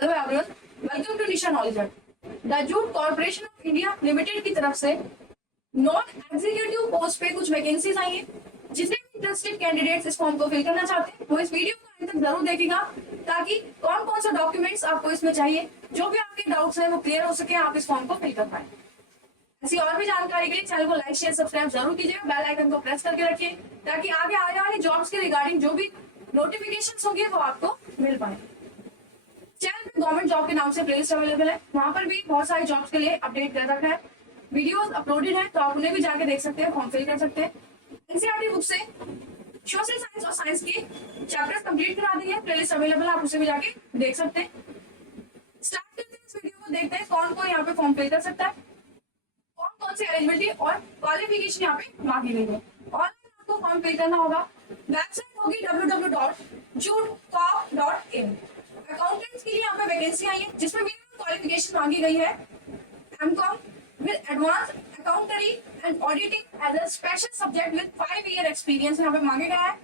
Hello everyone, welcome to Nisha Knowledge Hub. The Jute Corporation of India Limited की तरफ से non executive post पे कुछ वैकेंसीज आई है। जितने भी इंटरेस्टेड कैंडिडेट्स इस फॉर्म को फिल करना चाहते हैं वो इस वीडियो को अंत तक जरूर देखेगा, ताकि कौन कौन सा डॉक्यूमेंट्स आपको इसमें चाहिए, जो भी आपके डाउट्स हैं वो क्लियर हो सके, आप इस फॉर्म को फिल कर पाए। ऐसी और भी जानकारी के लिए चैनल को लाइक शेयर सब्सक्राइब जरूर कीजिएगा, बेल आइकन को प्रेस करके रखिए, ताकि आगे आने वाली जॉब्स के रिगार्डिंग जो भी नोटिफिकेशन होंगे वो आपको मिल पाए। चैनल पे गवर्नमेंट जॉब के नाम से प्लेलिस्ट अवेलेबल है, वहां पर भी बहुत सारी जॉब्स के लिए अपडेट कर रखा है, वीडियोस अपलोडेड है, तो आप उन्हें भी जाके देख सकते हैं, फॉर्म फिल कर सकते हैं। एनसीईआरटी बुक से सोशल साइंस और साइंस के चैप्टर्स कंप्लीट करा दिए हैं, प्लेलिस्ट अवेलेबल है, आप उसे भी जाके देख सकते हैं। स्टार्ट करते हैं इस वीडियो को, देखते हैं कौन कौन यहाँ पे फॉर्म फिल कर सकता है, कौन कौन सी एलिजिबिलिटी और क्वालिफिकेशन यहाँ पे मांगी गई है। ऑनलाइन आपको फॉर्म फिल करना होगा, वेबसाइट होगी www.judecop.in। अकाउंटेंट्स के लिए यहाँ पे वैकेंसी आई है, जिसमें मिनिमम क्वालिफिकेशन मांगी गई है M Com with advance accountancy and auditing as a special subject with 5 year experience यहाँ पे मांगे गया है,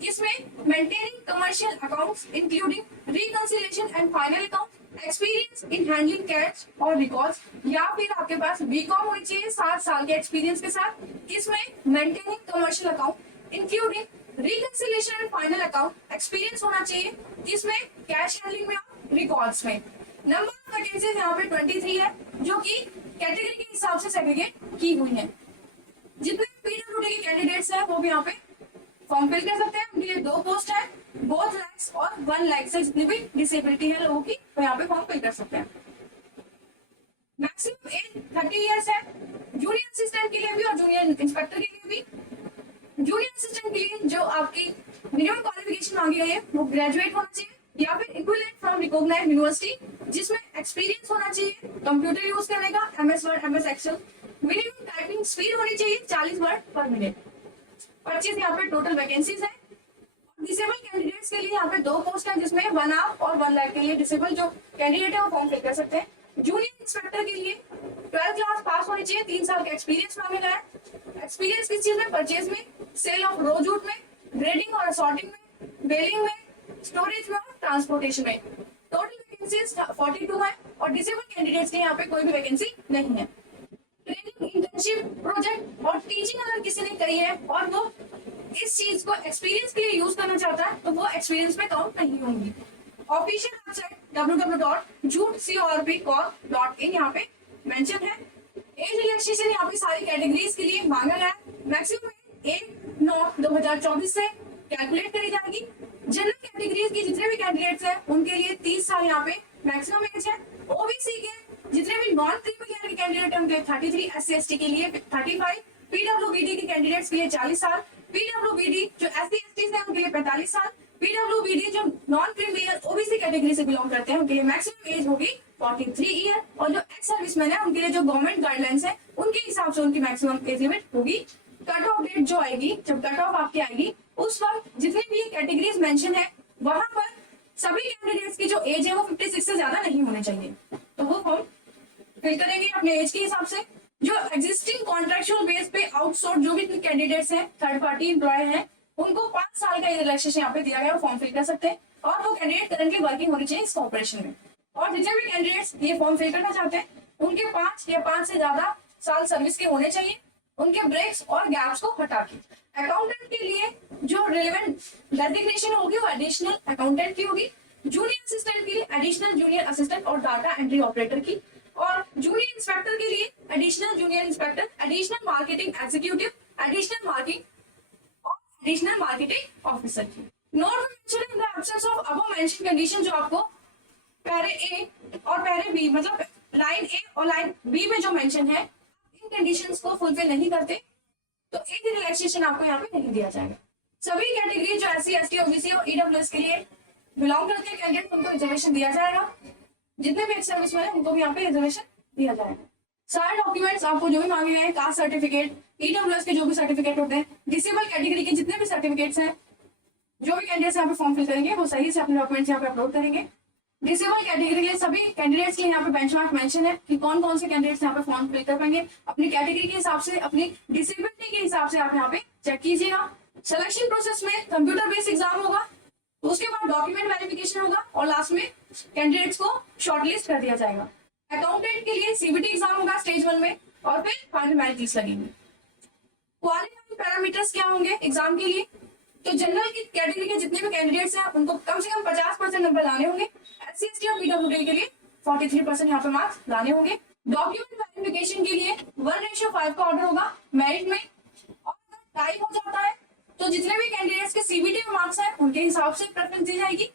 जिसमें maintaining commercial accounts including reconciliation and final account, experience in handling cash और रिकॉर्ड्स, या फिर आपके पास बीकॉम होनी चाहिए 7 साल के एक्सपीरियंस के साथ, इसमें maintaining commercial account including reconciliation and final account experience होना चाहिए, जिसमें कैश हैंडलिंग में और रिकॉर्ड्स में। नंबर ऑफ वैकेंसीज यहाँ पे 23 है, जो कि कैटेगरी के हिसाब से सेग्रीगेट की हुई है। जितने पीडब्ल्यूडी के कैंडिडेट्स हैं वो भी यहाँ पे फॉर्म फिल कर सकते हैं। उनके लिए 2 पोस्ट है, बोथ लैक्स और 1 लाख से जितनी भी डिसेबिलिटी है लोगों की, वो यहाँ पे फॉर्म फिल कर सकते हैं। मैक्सिमम एज 30 इयर्स है, जूनियर असिस्टेंट के लिए भी और जूनियर इंस्पेक्टर के लिए भी। जूनियर असिस्टेंट के लिए जो आपकी मिनिमम क्वालिफिकेशन मांगी गई है वो ग्रेजुएट होना चाहिए या फिर इक्विवेलेंट फ्रॉम रिकॉग्नाइज्ड यूनिवर्सिटी, जिसमें एक्सपीरियंस होना चाहिए कंप्यूटर यूज करने का, MS Word, MS Excel. Minimum typing speed होनी चाहिए 40 वर्ड पर मिनट। 25 यहाँ पे टोटल वैकेंसीज है। डिसेबल कैंडिडेट्स के लिए यहाँ पे 2 पोस्ट है, जिसमें 1 लाख और 1 लाख के लिए डिसेबल जो कैंडिडेट है वो फॉर्म फिल कर सकते हैं। जूनियर इंस्पेक्टर के लिए 12th क्लास पास होनी चाहिए, 3 साल का एक्सपीरियंस मांगा गया है। एक्सपीरियंस किस चीज में? परचेज में, सेल ऑफ रो जूट में, ग्रेडिंग और असॉर्टिंग में, बेलिंग में, स्टोरेज में और ट्रांसपोर्टेशन में। टोटल वैकेंसीज 42 है और डिसेबल कैंडिडेट्स के यहाँ पे कोई भी वैकेंसी नहीं है। ट्रेनिंग, इंटर्नशिप, प्रोजेक्ट और टीचिंग अगर किसी ने करी है और वो इस चीज को एक्सपीरियंस के लिए यूज करना चाहता है, तो वो एक्सपीरियंस में काउंट नहीं होंगी। ऑफिशियल वेबसाइट www.judecop.in यहाँ पे मेंशन है। एज रिलैक्सेशन यहाँ पे सारी कैटेगरीज के लिए मांगा गया है। मैक्सिमम 1/9/2024 से कैलकुलेट करी जाएगी। जनरल कैटेगरीज की जितने भी कैंडिडेट्स हैं उनके लिए 30 साल यहाँ पे मैक्सिमम एज है। ओबीसी के जितने भी नॉन क्रिमिनल ईयर के कैंडिडेट हैं उनके लिए 33, SC/ST के लिए 35, पीडब्ल्यूबीडी के कैंडिडेट्स के लिए 40 साल, पीडब्ल्यूबीडी जो SC/ST हैं उनके लिए 45 साल, पीडब्ल्यूबीडी जो नॉन क्रिमिनल ओबीसी कैटेगरी से बिलोंग करते हैं उनके लिए मैक्सिमम एज होगी 43 ईयर, और जो एक्स सर्विसमैन है उनके लिए जो गवर्नमेंट गाइडलाइंस है उनके हिसाब से उनकी मैक्सिमम एज लिमिट होगी। कट ऑफ डेट जो आएगी, जब कट ऑफ आपकी आएगी उस वक्त जितनी भी कैटेगरीज मेंशन है वहां पर सभी कैंडिडेट्स की जो एज है वो 56 से ज्यादा नहीं होने चाहिए, तो वो फॉर्म फिल करेंगे अपने एज के हिसाब से। जो एग्जिस्टिंग कॉन्ट्रेक्चुअल बेस पे आउटसोर्स जो भी कैंडिडेट्स हैं, थर्ड पार्टी एम्प्लॉय हैं, उनको 5 साल का रिलैक्सेशन यहाँ पे दिया गया, फॉर्म फिल कर सकते हैं। और वो कैंडिडेट करंटली वर्किंग होनी चाहिए इस कॉर्पोरेशन में। और जितने भी कैंडिडेट्स ये फॉर्म फिल करना चाहते हैं उनके 5 या 5 से ज्यादा साल सर्विस के होने चाहिए, उनके ब्रेक्स और गैप्स को हटा के। अकाउंटेंट के लिए जो रिलेवेंट डेजिग्नेशन होगी वो एडिशनल अकाउंटेंट की होगी। जूनियर असिस्टेंट के लिए एडिशनल जूनियर असिस्टेंट और डाटा एंट्री ऑपरेटर की, और जूनियर इंस्पेक्टर के लिए additional junior inspector, additional marketing executive, additional marketing और एडिशनल मार्केटिंग ऑफिसर की। Note mention in the absence of above mention condition, जो आपको पैरे ए और पैरे बी, मतलब लाइन ए और लाइन बी में जो मेंशन है, इन कंडीशंस को फुलफिल नहीं करते तो एज रिलैक्सेशन आपको यहाँ पे नहीं दिया जाएगा। सभी कैटेगरी जो SC/ST, OBC और EWS के लिए बिलोंग करते हैं कैंडिडेट, उनको रिजर्वेशन दिया जाएगा। जितने भी एक्स सर्विसमैन है उनको भी यहाँ पे रिजर्वेशन दिया जाएगा। सारे डॉक्यूमेंट्स आपको जो भी मांगे गए हैं, कास्ट सर्टिफिकेट, EWS के जो भी सर्टिफिकेट होते हैं, डिसेबल कैटेगरी के जितने भी सर्टिफिकेट्स हैं, जो भी कैंडिडेट्स यहाँ पे फॉर्म फिल करेंगे वो सही से अपने डॉक्यूमेंट्स यहाँ पे अपलोड करेंगे। डिसेबल कैटेगरी के सभी कैंडिडेट्स के लिए यहाँ पे बेंचमार्क मेंशन है कि कौन कौन से कैंडिडेट्स यहाँ पे फॉर्म फिल कर पाएंगे। अपनी कैटेगरी के हिसाब से, अपनी डिसेबिलिटी के हिसाब से आप यहाँ पे चेक कीजिएगा। सिलेक्शन प्रोसेस में कंप्यूटर बेस्ड एग्जाम होगा, तो उसके बाद डॉक्यूमेंट वेरिफिकेशन होगा और लास्ट में कैंडिडेट्स को शॉर्टलिस्ट कर दिया जाएगा। अकाउंटेंट के लिए सीबीटी एग्जाम होगा स्टेज 1 में और फिर फाइनल मेरिट लिस्ट लगेगी। क्वालिफाइंग पैरामीटर्स क्या होंगे एग्जाम के लिए? तो जनरल की कैटेगरी के जितने भी कैंडिडेट्स हैं उनको कम से कम 50% नंबर लाने होंगे। एससी एसटी और पीडब्ल्यूडी के लिए 43% यहाँ पे मार्क्स लाने होंगे। डॉक्यूमेंट वेरिफिकेशन के लिए 1:5 का ऑर्डर होगा मेरिट में, और टाई हो जाता है तो जितने भी कैंडिडेट्स के सीबीटी में मार्क्स है उनके हिसाब से प्रेफरेंस दी जाएगी।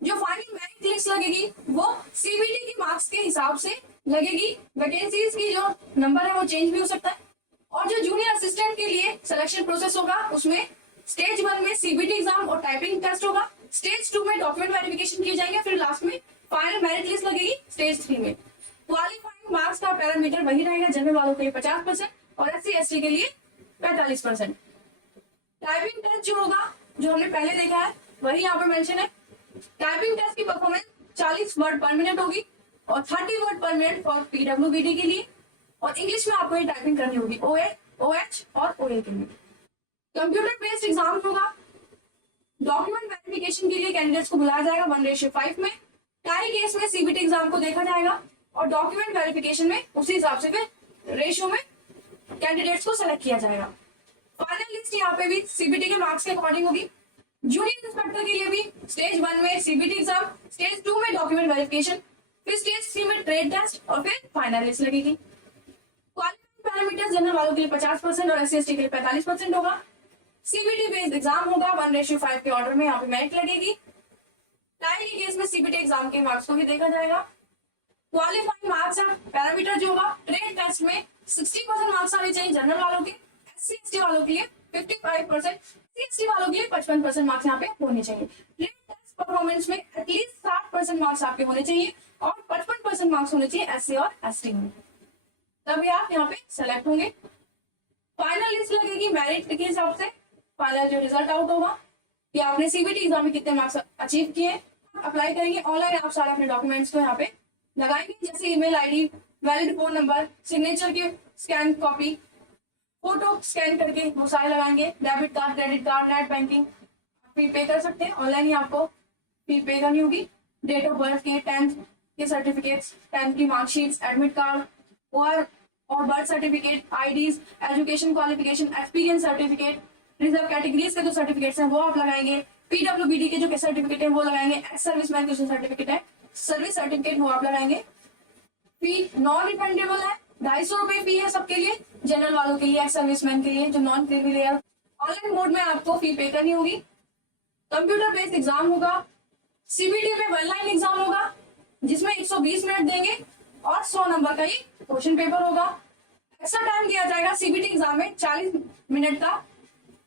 जो फाइनल मेरिट लिस्ट लगेगी वो सीबीटी की मार्क्स के हिसाब से लगेगी। वैकेंसीज की जो नंबर है वो चेंज भी हो सकता है। और जो जूनियर असिस्टेंट के लिए सिलेक्शन प्रोसेस होगा उसमें स्टेज 1 में सीबीटी एग्जाम और टाइपिंग टेस्ट होगा, स्टेज 2 में डॉक्यूमेंट वेरिफिकेशन किए जाएंगे, फिर लास्ट में फाइनल मेरिट लिस्ट लगेगी स्टेज 3 में। क्वालिफाइंग मार्क्स का पैरामीटर वही रहेगा, जनरल वालों के लिए 50% और एससी एसटी के लिए 45%। टाइपिंग टेस्ट जो होगा, जो हमने पहले देखा है वही यहाँ पे मेंशन है। टाइपिंग टेस्ट की परफॉर्मेंस 40 वर्ड पर मिनट होगी और 30 word per minute for PWBD के लिए, और इंग्लिश में आपको ये टाइपिंग करनी होगी ओएच और ओए के लिए। कंप्यूटर बेस्ड एग्जाम होगा। डॉक्यूमेंट वेरिफिकेशन के लिए कैंडिडेट्स को बुलाया जाएगा 1:5 में। टाई केस में सीबीटी एग्जाम को देखा जाएगा और डॉक्यूमेंट वेरिफिकेशन में उसी हिसाब से फिर रेशियो में कैंडिडेट्स को सेलेक्ट किया जाएगा। फाइनल लिस्ट यहाँ पे भी सीबीटी के मार्क्स के अकॉर्डिंग होगी। जूनियर इंस्पेक्टर के लिए भी स्टेज 1 में सीबीटी एग्जाम, स्टेज 2 में डॉक्यूमेंट वेरिफिकेशन, फिर स्टेज 3 में ट्रेड टेस्ट और फिर फाइनल लिस्ट लगेगी। क्वालिफाइंग पैरामीटर जनरल वालों के लिए 50% और एससी एसटी के लिए 45% होगा। सीबीटी बेस्ड एग्जाम होगा 1:5 के ऑर्डर में, यहाँ पे मेरिट लगेगी। टाई के केस में सीबीटी एग्जाम के मार्क्स को भी देखा जाएगा। क्वालिफाइंग मार्क्स पैरामीटर जो होगा, ट्रेड टेस्ट में 60% मार्क्स आने चाहिए जनरल वालों के, एससी एसटी वालों के लिए 55%, एससी वालों के लिए 55% मार्क्स यहाँ पे होने चाहिए। ट्रेड टेस्ट परफॉर्मेंस में एटलीस्ट 60% मार्क्स आपके होने चाहिए और 55% मार्क्स होने चाहिए एससी और एसटी में, तभी आप यहाँ पे सेलेक्ट होंगे। फाइनल लिस्ट लगेगी मेरिट के हिसाब से। फाइनल जो रिजल्ट आउट होगा कि आपने सीबीटी एग्जाम में कितने मार्क्स अचीव किए, अप्लाई करेंगे ऑनलाइन। आप सारे अपने डॉक्यूमेंट्स को यहाँ पे लगाएंगे, जैसे email ID, valid phone number, signature की स्कैन कॉपी, फोटो स्कैन करके वो सारे लगाएंगे। Debit card, credit card, net banking fee pay कर सकते हैं, ऑनलाइन ही आपको फी पे करनी होगी। डेट ऑफ बर्थ के, 10th के सर्टिफिकेट्स, 10th की मार्कशीट, एडमिट कार्ड और birth certificate, IDs, education qualification, experience certificate, reserve categories के जो सर्टिफिकेट्स हैं वो आप लगाएंगे। पीडब्ल्यूबीडी के जो सर्टिफिकेट है वो लगाएंगे। एक्स सर्विसमैन के जो सर्टिफिकेट है, सर्विस सर्टिफिकेट वो आप लगाएंगे। फी नॉन रिफंडेबल है, 250 रुपए फी है सबके लिए, जनरल वालों के लिए, एक्स सर्विसमैन के लिए जो non creamy layer. Online mode में आपको फी पे करनी होगी। कंप्यूटर बेस्ड एग्जाम होगा। सीबीटी में 1 लाइन एग्जाम होगा जिसमें 120 मिनट देंगे और 100 नंबर का ही क्वेश्चन पेपर होगा। एक्स्ट्रा टाइम दिया जाएगा सीबीटी एग्जाम में 40 मिनट का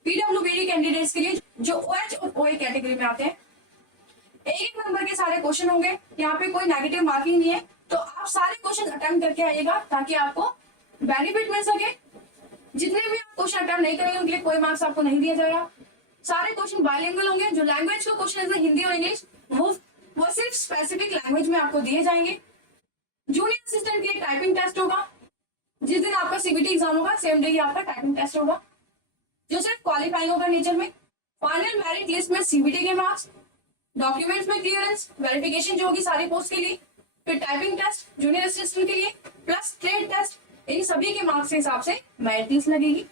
पीडब्ल्यूबीडी कैंडिडेट्स के लिए जो ओएच और ओए कैटेगरी में आते हैं। एक नंबर के सारे क्वेश्चन होंगे, यहाँ पे कोई नेगेटिव मार्किंग नहीं है, तो आप सारे क्वेश्चन अटेम्प्ट करके आइएगा ताकि आपको बेनिफिट मिल सके। जितने भी आप क्वेश्चन अटेम्प्ट नहीं करेंगे उनके लिए कोई मार्क्स आपको नहीं दिया जाएगा। सारे क्वेश्चन बाइलिंगुअल होंगे। जो लैंग्वेज का क्वेश्चन है हिंदी और इंग्लिश, वो सिर्फ स्पेसिफिक लैंग्वेज में आपको दिए जाएंगे। जूनियर असिस्टेंट के लिए टाइपिंग टेस्ट होगा। जिस दिन आपका सीबीटी एग्जाम होगा सेम डे ही आपका टाइपिंग टेस्ट होगा जो सिर्फ क्वालिफाइंग होगा नेचर में। फाइनल मेरिट लिस्ट में सीबीटी के मार्क्स, डॉक्यूमेंट्स में क्लियरेंस, वेरिफिकेशन जो होगी सारी पोस्ट के लिए, फिर टाइपिंग टेस्ट जूनियर असिस्टेंट के लिए प्लस ट्रेड टेस्ट, इन सभी के मार्क्स के हिसाब से मेरिट लिस्ट लगेगी।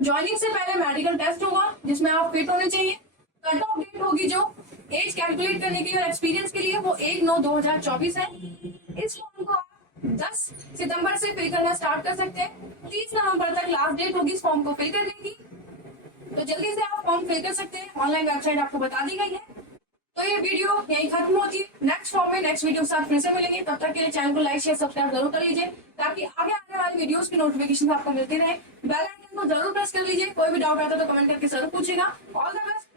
ज्वाइनिंग से पहले मेडिकल टेस्ट होगा जिसमें आप फिट होने चाहिए। कट ऑफ डेट होगी जो एज कैलकुलेट करने के लिए और एक्सपीरियंस के लिए वो 1/9/2024 है। इस फॉर्म को आप 10 सितंबर से फिल करना स्टार्ट कर सकते हैं। 30 नवंबर तक लास्ट डेट होगी इस फॉर्म को फिल करने की, तो जल्दी से आप फॉर्म फिल कर सकते हैं। ऑनलाइन वेबसाइट आपको बता दी गई है। तो ये वीडियो यही खत्म होती है। नेक्स्ट फॉर्म में नेक्स्ट वीडियो के साथ फिर से मिलेंगे। तब तक के लिए चैनल को लाइक शेयर सब्सक्राइब जरूर कर लीजिए ताकि आगे आने वाली वीडियोस की नोटिफिकेशन आपको मिलती रहे। बेल आइकन को जरूर प्रेस कर लीजिए। कोई भी डाउट आता है तो कमेंट करके जरूर पूछेगा। All the best.